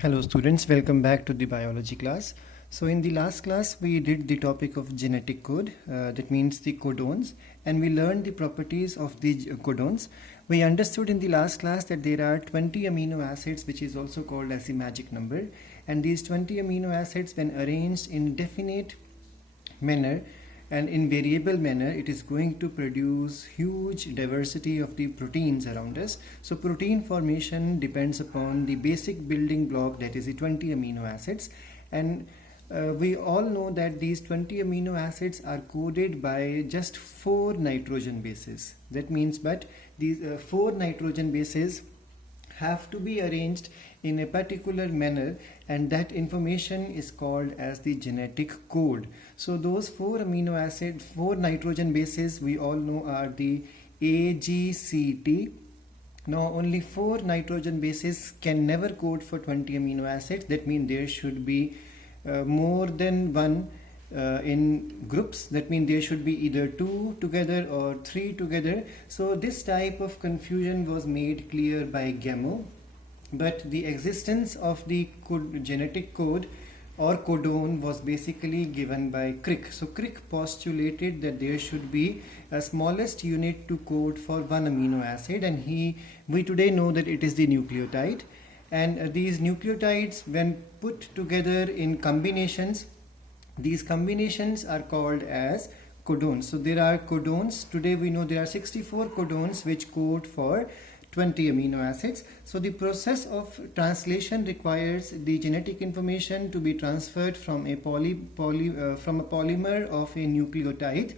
Hello students, welcome back to the biology class. So in the last class we did the topic of genetic code, that means the codons, and we learned the properties of the codons. We understood in the last class that there are 20 amino acids, which is also called as the magic number, and these 20 amino acids, when arranged in definite manner and in variable manner, it is going to produce huge diversity of the proteins around us. So protein formation depends upon the basic building block, that is the 20 amino acids, and we all know that these 20 amino acids are coded by just 4 nitrogen bases. That means, but these 4 nitrogen bases have to be arranged in a particular manner, and that information is called as the genetic code. So those 4 amino acid, 4 nitrogen bases, we all know are the A, G, C, T. Now only 4 nitrogen bases can never code for 20 amino acids. That means there should be more than one in groups. That means there should be either 2 together or 3 together. So this type of confusion was made clear by Gamow, but the existence of the genetic code or codon was basically given by Crick. So Crick postulated that there should be a smallest unit to code for one amino acid, and we today know that it is the nucleotide. And these nucleotides, when put together in combinations, these combinations are called as codons. So there are codons. Today we know there are 64 codons which code for 20 amino acids. So the process of translation requires the genetic information to be transferred from a from a polymer of a nucleotide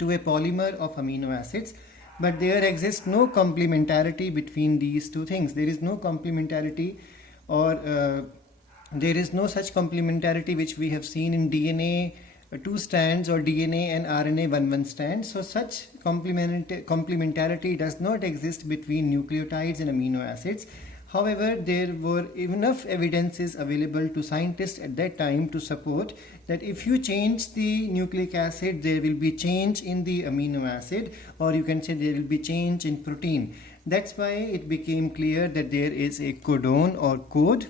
to a polymer of amino acids. But there exists no complementarity between these two things. There is no complementarity, or there is no such complementarity which we have seen in DNA 2 strands or DNA and RNA 1 strand. So such complementarity does not exist between nucleotides and amino acids. However, there were enough evidences available to scientists at that time to support that if you change the nucleic acid, there will be change in the amino acid, or you can say there will be change in protein. That's why it became clear that there is a codon or code.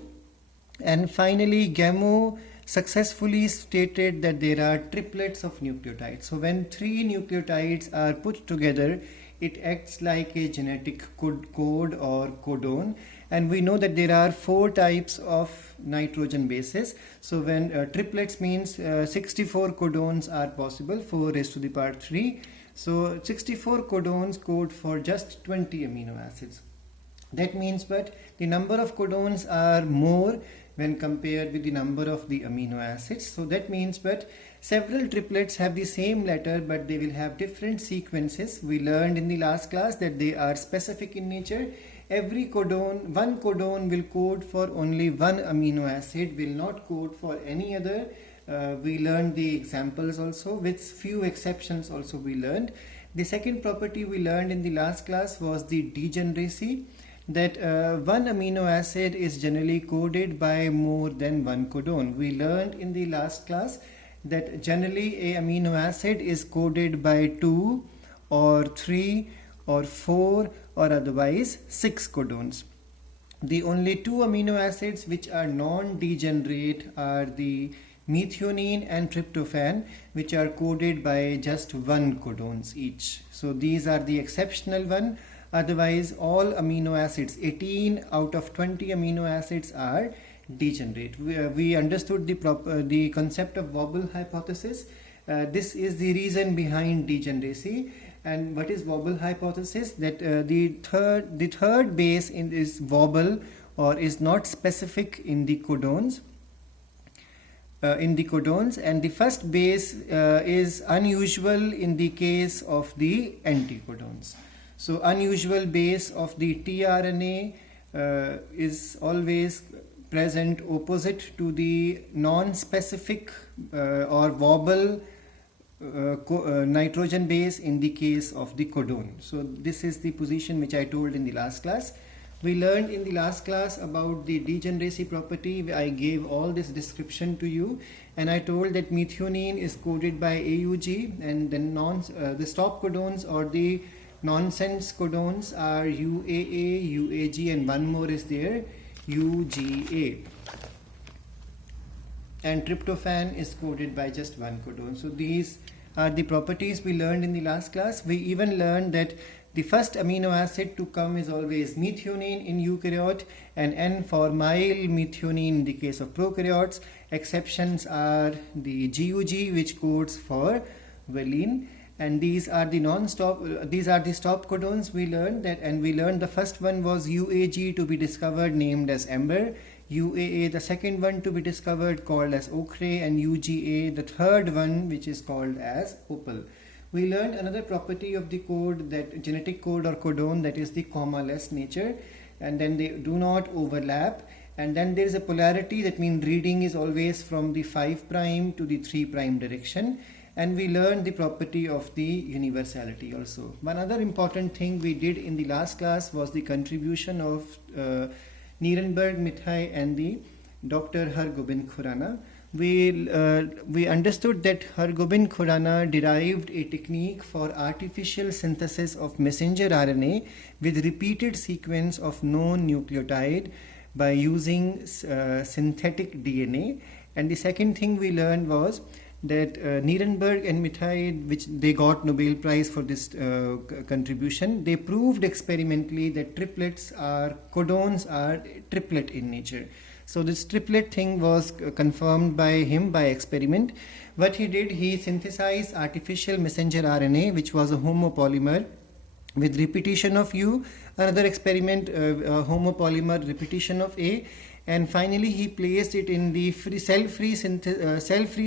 And finally, Gamow successfully stated that there are triplets of nucleotides. So when 3 nucleotides are put together, it acts like a genetic code or codon. And we know that there are 4 types of nitrogen bases. So when triplets means 64 codons are possible, 4 raised to the power 3. So 64 codons code for just 20 amino acids. That means, but the number of codons are more when compared with the number of the amino acids. So that means, but several triplets have the same letter, but they will have different sequences. We learned in the last class that they are specific in nature. Every codon, one codon will code for only one amino acid, will not code for any other. We learned the examples also, with few exceptions also we learned. The second property we learned in the last class was the degeneracy, that one amino acid is generally coded by more than one codon. We learned in the last class that generally a amino acid is coded by 2 or 3 or 4 or otherwise 6 codons. The only 2 amino acids which are non-degenerate are the methionine and tryptophan, which are coded by just 1 codons each. So these are the exceptional one. Otherwise, all amino acids, 18 out of 20 amino acids are degenerate. We understood the concept of Wobble hypothesis. This is the reason behind degeneracy. And what is Wobble hypothesis? That the third base in this wobble or is not specific in the codons. And the first base is unusual in the case of the anticodons. So unusual base of the tRNA is always present opposite to the non-specific or wobble nitrogen base in the case of the codon. So this is the position which I told in the last class. We learned in the last class about the degeneracy property. I gave all this description to you, and I told that methionine is coded by AUG, and then the stop codons or the nonsense codons are UAA, UAG, and one more is there, UGA. And tryptophan is coded by just one codon. So these are the properties we learned in the last class. We even learned that the first amino acid to come is always methionine in eukaryote and N-formyl methionine in the case of prokaryotes. Exceptions are the GUG, which codes for valine, and these are the stop codons we learned that, and we learned the first one was UAG to be discovered named as amber, UAA the second one to be discovered called as ochre, and UGA the third one which is called as opal. We learned another property of the code, that genetic code or codon, that is the comma-less nature, and then they do not overlap, and then there is a polarity, that means reading is always from the 5' to the 3' direction. And we learned the property of the universality also. One other important thing we did in the last class was the contribution of Nierenberg, Mithai and the Dr. Hargobind Khurana. We understood that Hargobind Khurana derived a technique for artificial synthesis of messenger RNA with repeated sequence of known nucleotide by using synthetic DNA. And the second thing we learned was that Nierenberg and Mithai, which they got Nobel Prize for this contribution, they proved experimentally that codons are triplet in nature. So this triplet thing was confirmed by him by experiment. What he did, he synthesized artificial messenger RNA, which was a homopolymer with repetition of U, another experiment, homopolymer repetition of A, and finally he placed it in the cell-free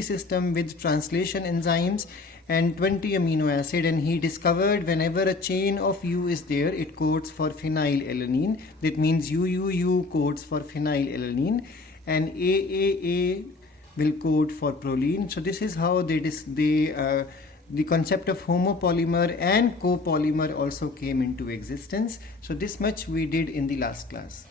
system with translation enzymes and 20 amino acid, and he discovered whenever a chain of U is there, it codes for phenylalanine. That means UUU codes for phenylalanine, and AAA will code for proline. So this is how the concept of homopolymer and copolymer also came into existence. So this much we did in the last class.